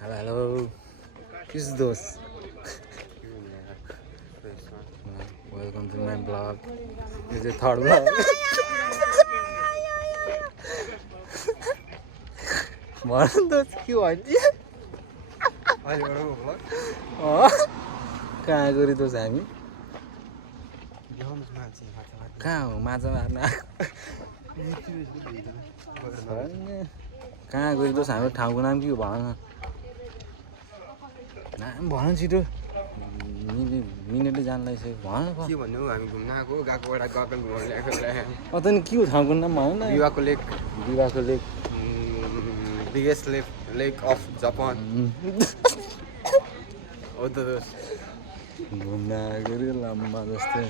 Hello. Kiss those. Welcome to my vlog. This is the third vlog. Morning those क्यों आजी? अहिले एउटा vlog कहाँ गरी दोस् हामी? देखाउनुस् मान्छे माछा कहाँ हो माछा मार्न? कहाँ गरी दोस् हाम्रो ठाउँको नाम के हो भन न? नाम भन छिटो मिनेटै जानलाई छ भन न के भन्नु हामी घुम्न आएको गएको एउटा गगन घुमाउनु ल्याएको अत नि के हो ठाउँको नाम भन न विवाहको लेक बिगेस्ट लेक अफ जापान हो त घुम्न आएको रे लम्बा जस्तै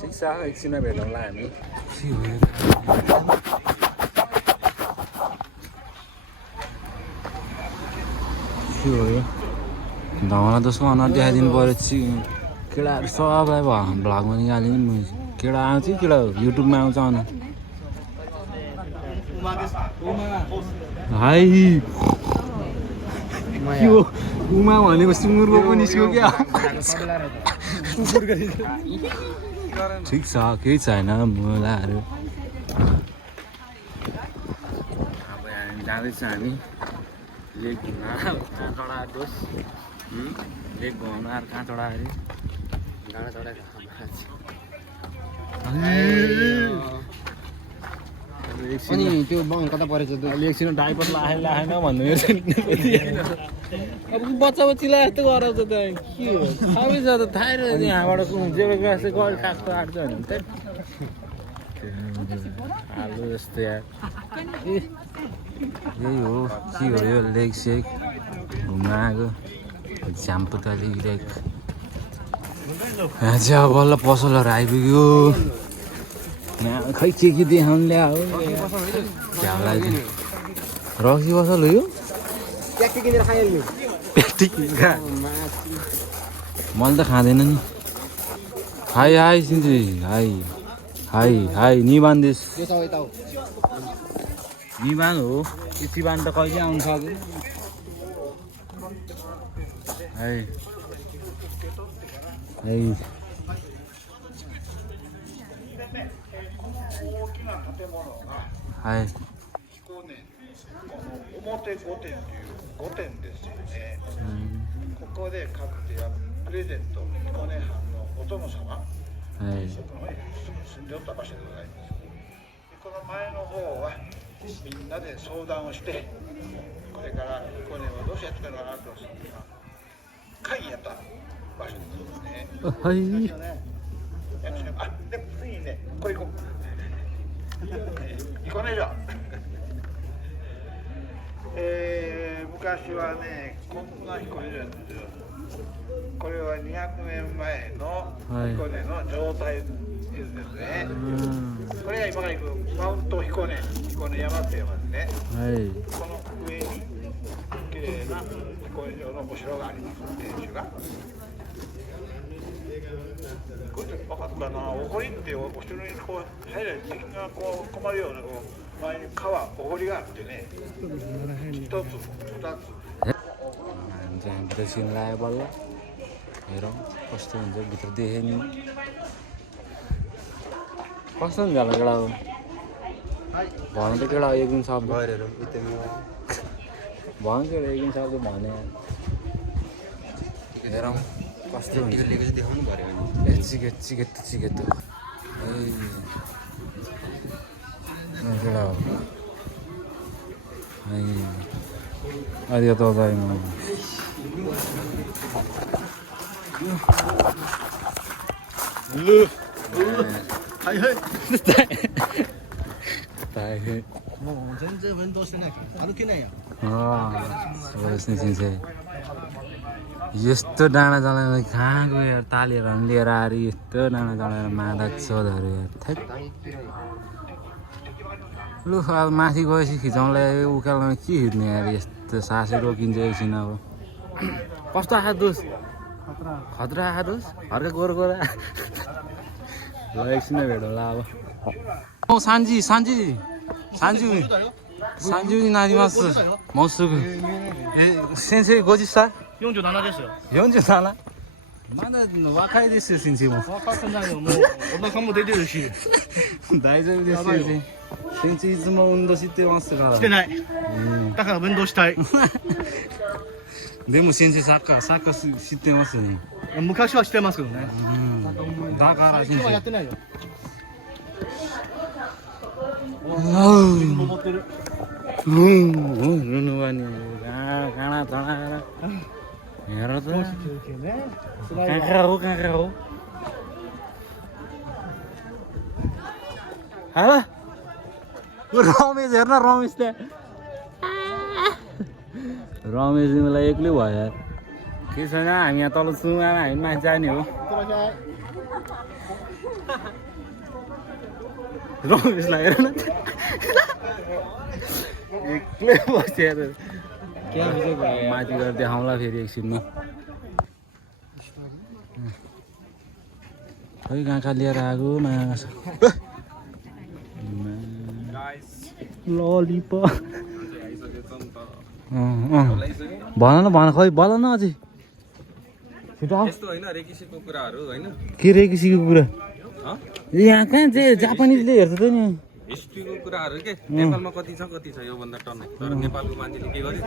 ठिक छ एकछिनमा भेटौँला हामी के हो यो धमला जसको अनुहार देखाइदिनु पऱ्यो केटाहरू सबै भयो भ्लगमा निकाल्यो नि केटा आउँछ केटा युट्युबमा आउँछ अनुहार हाई के हो उमा भनेको सुँगुरको पनि निस्क्यो क्या ठिक छ केही छैन मुलाहरू अब हामी जाँदैछ हामी लेक घुम्न कहाँ चढा दोस् लेक घुमाउनु आएर कहाँ चढा अरे डाँडा चढा अनि त्यो बङ कता परेछ अहिले एकछिन डाइपर लाएन भन्नु अब बच्चा बच्चीलाई यस्तो गराउँछ त के हो सबै छ त थाहै रहेछ यहाँबाट जेको ग्लास चाहिँ गल काट्छ आँट्छ भने त आलु जस्तो यार यही हो के हो यो लेक सेक घुम्न आएको झ्याम्पुतली लेक यहाँ चाहिँ अब बल्ल पसलहरू आइपुग्यो यहाँ खै के देखाउनु ल्या हो झ्याउलाई रक्सी पसल हो यो किनेर खाइहाल्यो मैले त खाँदैन नि हाई हाई सिन्जी हाई हाई हाई निबान देश निबान हो यो सिबान त कहिले आउनु सक्यो हाई हाईはい。表5点という5点ですよね。ここで各地はプレゼント彦根藩のお殿様、はい。そこの住んでおった場所でございます。でこの前の方はみんなで相談をして、これから彦根はどうしてやっていくのかなと会議やった場所ですね。はい。あ、でも次にね、これ行こう。彦根城。昔はね、こんな彦根城なんですよ。これは200年前の彦根の状態ですね。これが今から行くマウント彦根、彦根山って言いますね。はい。この上に綺麗な彦根城のお城があります。天守が。これ分かったかな、お堀ってお城にこう入られて敵がこう困るようなこう前に川、お堀があってね、一つ、二つ。भित्र सिन लगायो बल्ल हेरौँ कस्तो हुन्छ भित्र देखेँ नि कस्तो हुन्छ होला केटा हो भन त केटा एक दिन शब्द भन केटा एक दिन शब्द भने हेरौँ कस्तो हुन्छ देखाउनु पर्यो ए चिकेतो केटा हो arigatou gozaimasuはいはい大変もう全然運動してないから歩けないやそうですね先生यस्तो डाँडा चलाएर कहाँ गयो यार तालेर पनि लिएर आएर यस्तो डाँडा चलाएर मादा चोदहरू यार थैट लु अब माथि गएपछि खिचाउलाई उकालोमा के हिँड्ने यार यस्तो सासै रोकिन्छ एकछिन अब कस्तो आएको दोष खतरा आएको दोष हर्का गोरा ल एकछिन भेटौँला अब सान्जी 30になりますもうすぐ先生50歳47ですよ。 47まだ若いですよ先生も分かってないよ。もうお腹も出てるし。大丈夫ですよ先生いつも運動してますからしてない。だから運動したい。でも先生サッカー知ってますね昔はしてますけどね。だから先今はや生ってないよ。登ってる。누누바니 가나 가나 여러분 가가오 हाला रमेश हेर्न रमेश त्यहाँ रमेश मलाई एक्लै भयो यार के छैन हामी यहाँ तल छौँ हामी माथि जाने हो रमेशलाई हेर न एक्लै बस्यो माथि गएर देखाउँला फेरि एकछिनमा खै कहाँ कहाँ लिएर आएको माछा ललिपप भन खै बोल न अझै छिटो आऊ यस्तो हैन रेकिसीको कुराहरु हैन के रेकिसीको कुरा यहाँ कहाँ चाहिँ जापानिजले हेर्छ त नि हिस्ट्रीको कुराहरु के नेपालमा कति छ यो भन्दा टन्नै तर नेपालको मान्छेले के गर्यो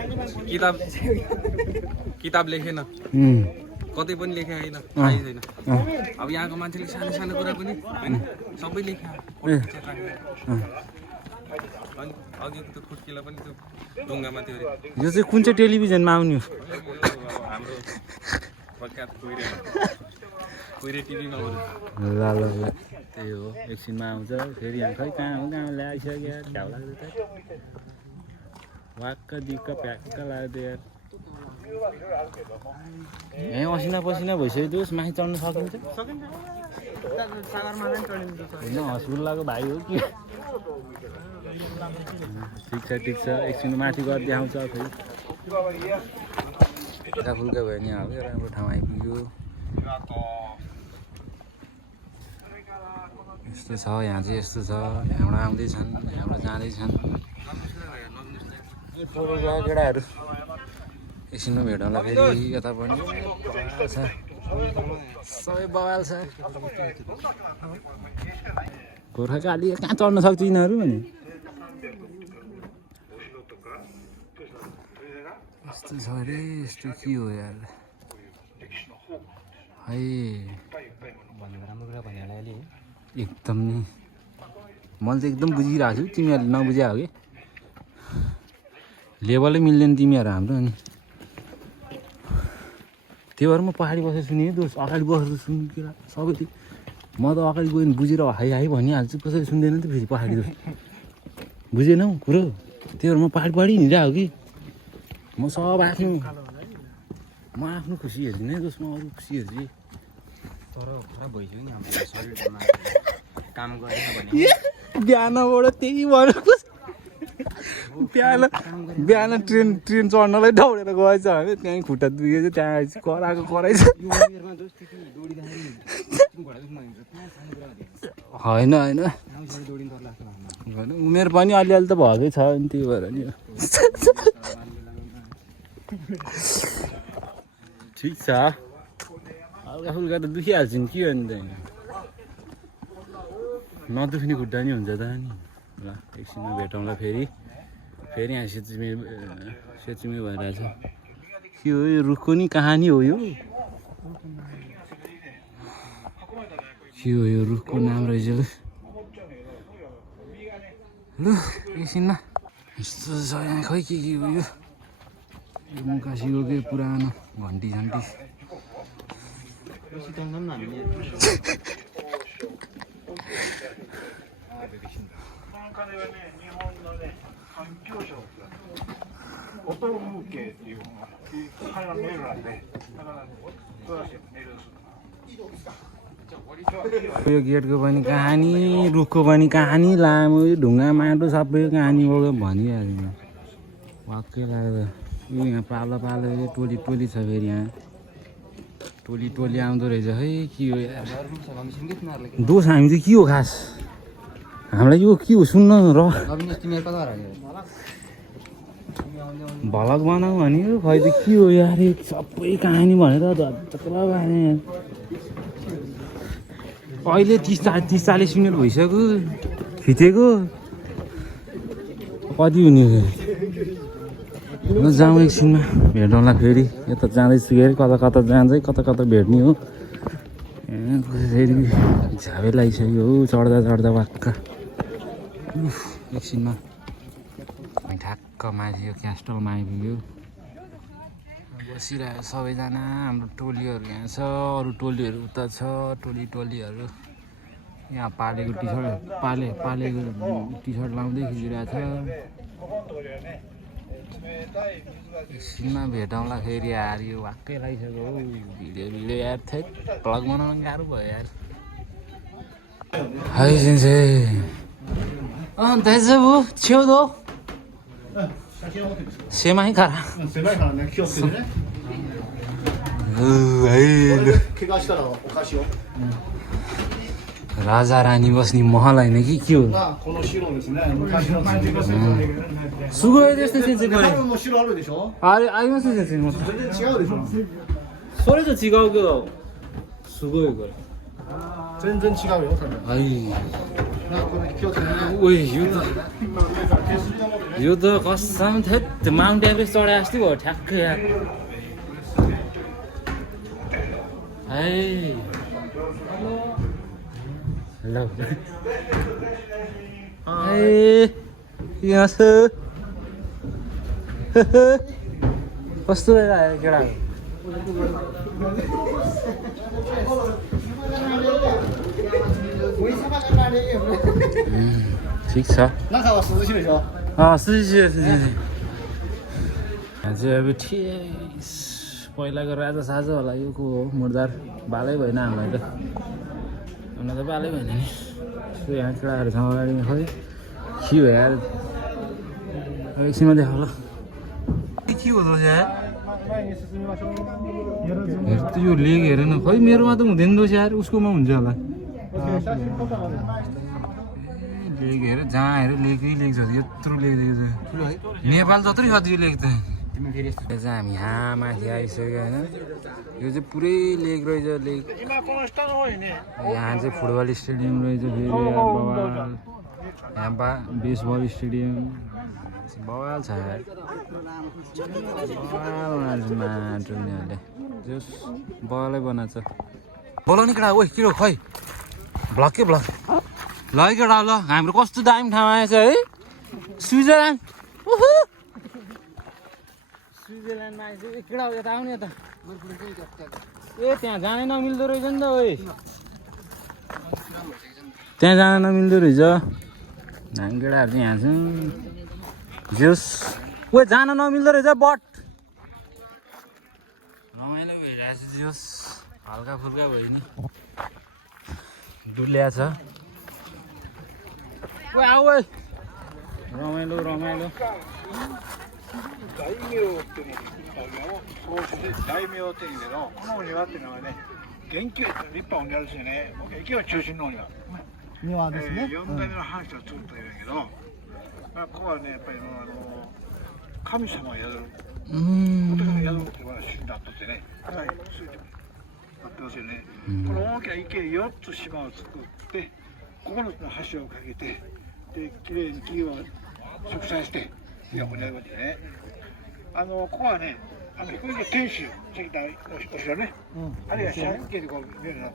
किताब लेखेन कतै पनि लेखे हैन थाहै छैन अब यहाँको मान्छेले सानो सानो कुरा पनि हैन सबै लेख्या अनि अघिको त्यो खुट्किला पनि त्यो ढुङ्गामा थियो रे यो चाहिँ कुन चाहिँ टेलिभिजनमा आउने हो हाम्रो प्रख्यात कोइरे टिभीमा हो ल ल ल त्यही हो एकछिनमा आउँछ फेरि यहाँ खै कहाँ हो कहाँ ल्याइसक्यो घ्याउ लाग्यो त वाक्क दिक्क प्याक्क लाग्यो यार यहाँ असिना पसिना भइसक्यो दोस् माथि चढ्न सकिन्छ होइन हस्पिटलको भाइ हो कि ठिक छ एकछिन माथि गएर देखाउँछ फेरि फुल्का भयो नि हाल्यो राम्रो ठाउँ आइपुग्यो यस्तो छ यहाँ चाहिँ यस्तो छ यहाँबाट आउँदैछन् यहाँबाट जाँदैछन् केटाहरू एकछिनमा भेटौँला फेरि यता पनि छ सबै बवाल छ गोर्खाली कहाँ चढ्न सक्छ यिनीहरू भने यस्तो छ अरे यस्तो के हो यार है राम्रो कुरा भने एकदम नि मैले चाहिँ एकदम बुझिरहेको छु तिमीहरूले नबुझ्या हो कि लेभलै मिल्दैन तिमीहरू हाम्रो अनि त्यही भएर म पहाडी बसेर सुने दोस् अगाडि बसेर सुन्नु के सबै म त अगाडि गयो भने बुझेर हाई हाई भनिहाल्छु कसरी सुन्दैन त फेरि पहाडी दोस् बुझेनौ कुरो त्यही भएर म पहाडी हिँडिरहेको कि म सब म आफ्नो खुसी हेर्दिनँ है दोस् म अरू खुसी हेर्छु तर खराब भइसक्यो नि हाम्रो शरीरमा काम गरेन भने बिहानबाट त्यही भनेको बिहान ट्रेन चढ्नलाई दौडेर गएछ भने त्यहीँ खुट्टा दुखेछ त्यहाँ कराएको कराइछ होइन उमेर पनि अलिअलि त भएकै छ नि त्यही भएर नि ठिक छ हल्का फुल्का त दुखिहाल्छ नि के हो नि त नदुख्ने खुट्टा नि हुन्छ त नि ल एकछिनमा भेटौँला फेरि यहाँ सेचिमे भइरहेछ के हो यो रुखको नि कहानी हो यो के हो यो रुखको नाम रहेछ लु एकछिनमा यस्तो छ यहाँ खै के हो यो मुकासीको के पुरानो घन्टी यो गेटको पनि कहानी रुखको पनि कहानी लामो ढुङ्गा माटो सबै कहानी बोक्यो भनिहाल्यो वाक्कै लाग्यो यो यहाँ पालो टोली छ फेरि यहाँ टोली आउँदो रहेछ है के हो यार दोष हामी चाहिँ के हो खास हामीलाई यो के हो सुन्न र भलग बनाऊ भन्यो खै त के हो यार सबै कहानी भनेर झट्टक्क भने अहिले 30-40 मिनट भइसक्यो खिचेको कति हुने ल जाउँ एकछिनमा भेटौँला फेरि यता जाँदैछु फेरि कता कता जाँदै कता कता भेट्ने हो फेरि झाबै लागिसक्यो हो चढ्दा चढ्दा वाक्क एकछिनमा ठ्याक्क माथि यो क्यास्टलमा आइपुग्यो बसिरहेको सबैजना हाम्रो टोलीहरू यहाँ छ अरू टोलीहरू उता छ टोलीहरू यहाँ पालेको टी सर्ट लाउँदै खिचिरहेको छ एकछिनमा भेटौँला फेरि यार यो वाक्कै लागिसक्यो हौ भिडियो यार थियो भ्लग बनाउनु गाह्रो भयो यार हाई सेन्से दाइजु छेउ दो सेमाई खारा राजा रानी बस्ने महल होइन कि के हो सुगो जस्तै सेन्से परे अरे आइमास् सेन्से मそれと違うけどすごいこれ全然違うよ多分はいなんかこれ気をつけてね ओइ यो त कसम थेट माउन्ट एभरेस्ट चढे जस्तै भयो ठ्याक्कै यार है ल यहाँ छ कस्तो आयो केटा ठिक छ 中は涼しいでしょ यहाँ चाहिँ अब ठिस पहिलाको राजा साजा होला यो को हो मुर्दार बालै भएन हामीलाई त हामीलाई त बालै भएन नि यहाँ केटाहरूसँग अगाडि खै के भयो यार एकछिनमा देखाउ ल के हो दोष यार हेर त यो लेग हेर न खै मेरोमा त हुँदैन दोष यार उसकोमा हुन्छ होला लेग हेर जहाँ हेर लेगै लेग छ यत्रो लेग नेपाल जत्रै छ यो लेग त यो चाहिँ हामी यहाँ माथि आइसक्यो होइन यो चाहिँ पुरै लेग रहेछ लेग यहाँ चाहिँ फुटबल स्टेडियम रहेछ फेरि यहाँ बेसबल स्टेडियम बवाल छ यार माटो यिनीहरूले जस बलै बनाएको छ बोल नि केटा ओइ के हो खै भ्लग के भ्लग ल है केटा ल हाम्रो कस्तो दामी ठाउँ आएछ है स्विजरल्यान्ड स्विजरल्यान्डमा आएछ ए केटा यता आउने यता ए त्यहाँ जानै नमिल्दो रहेछ नि त ओइ त्यहाँ जान नमिल्दो रहेछ हामी केटाहरू चाहिँ यहाँ छौँ जोस ओ जान नमिल्दो रहेछ बट रमाइलो भइरहेछ जोस हल्का फुल्का भयो नि डुल्या छ ओ आऊ ओइ रमाइलो 大名っていうのを大名っていうのこのお庭っていうのはね元気立派お庭ですよね駅を中心のお庭庭ですね4代目の藩主を作ったんやけどここはねやっぱり神様を宿る仏が宿るっていうのが主だったってねはいついてなってますよねこの大きな池4つ島を作って9つの橋を架けてできれいに木を植栽して横にあるわけでねここはねこれが天守関田お城ね、あるいは借景でこう見えるな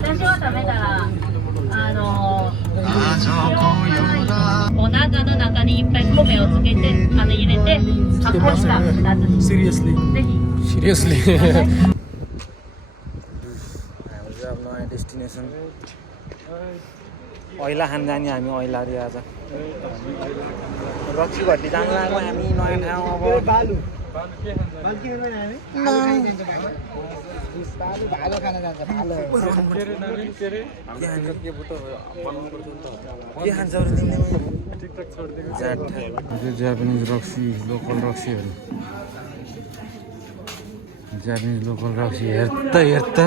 私を食べたらお腹の中にいっぱい米をつけて入れて発酵したやつです。Seriously? Seriously? नयाँ डेस्टिनेसन ऐला खान जाने हामी ऐलाहरू आज रक्सी भट्टी जानु लाग्यो हामी नयाँ ठाउँ अब जापानिज रक्सी लोकल रक्सीहरू जापानिज लोकल रक्सी हेर्दा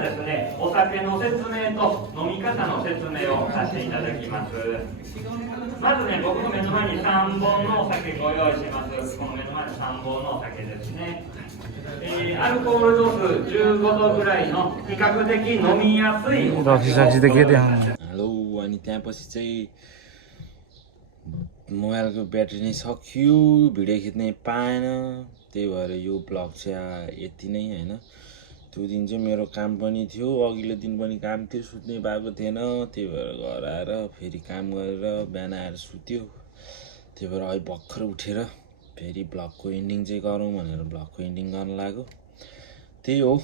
らですね、お酒の説明と飲み方の説明をさせていただきます。まずね、僕の目の前に3本のお酒ご用意します。この目の前の3本のお酒ですね。アルコール度数15度ぐらいの比較的飲みやすいお酒をご用意します。 हेलो अनि त्यहाँपछि चाहिँ मोबाइलको ब्याट्री नै सक्यो भिडियो खिच्नै पाएन त्यही भएर यो ब्लग चाहिँ यति नै हैन त्यो दिन चाहिँ मेरो काम पनि थियो अघिल्लो दिन पनि काम थियो सुत्नै पाएको थिएन त्यही भएर घर आएर फेरि काम गरेर बिहान आएर सुत्यो त्यही भएर अहिले भर्खर उठेर फेरि ब्लगको एन्डिङ चाहिँ गरौँ भनेर ब्लगको एन्डिङ गर्न लाग्यो त्यही हो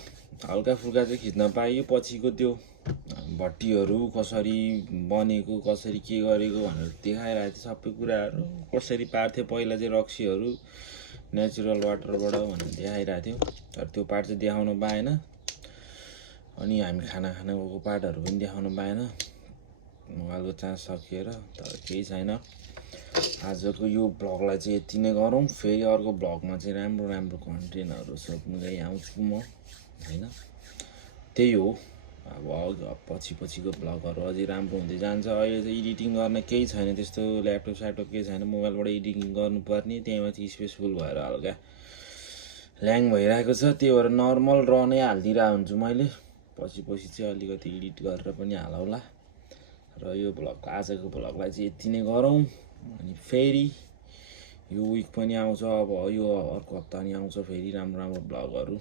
हल्का फुल्का चाहिँ खिच्न पाइयो पछिको त्यो भट्टीहरू कसरी बनेको कसरी के गरेको भनेर देखाइरहेको थियो सबै कुराहरू कसरी पार्थ्यो पहिला चाहिँ रक्सीहरू नेचुरल वाटरबाट भनेर देखाइरहेको थियो तर त्यो पार्ट चाहिँ देखाउन पाएन अनि हामी खाना खान गएको पार्टहरू पनि देखाउन पाएन मोबाइलको चार्ज सकिएर तर केही छैन आजको यो ब्लगलाई चाहिँ यति नै गरौँ फेरि अर्को ब्लगमा चाहिँ राम्रो राम्रो कन्टेन्टहरू सोध्दै आउँछु म हैन त्यही हो अब पछिको ब्लगहरू अझै राम्रो हुँदै जान्छ अहिले चाहिँ एडिटिङ गर्न केही छैन त्यस्तो ल्यापटप स्यापटप केही छैन मोबाइलबाट एडिटिङ गर्नुपर्ने त्यहीमाथि स्पेसफुल भएर हल्का ल्याङ भइरहेको छ त्यही भएर नर्मल र नै हालिदिरहेको हुन्छु मैले पछि चाहिँ अलिकति एडिट गरेर पनि हालौला र यो ब्लग आजको ब्लगलाई चाहिँ यति नै गरौँ अनि फेरि यो विक पनि आउँछ अब यो अर्को हप्ता नि आउँछ फेरि राम्रो राम्रो ब्लगहरू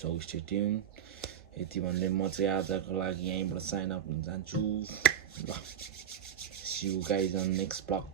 सो स्टे ट्युन यति भन्दै म चाहिँ आजको लागि यहीँबाट साइन अप हुन जान्छु ल see you guys on next blog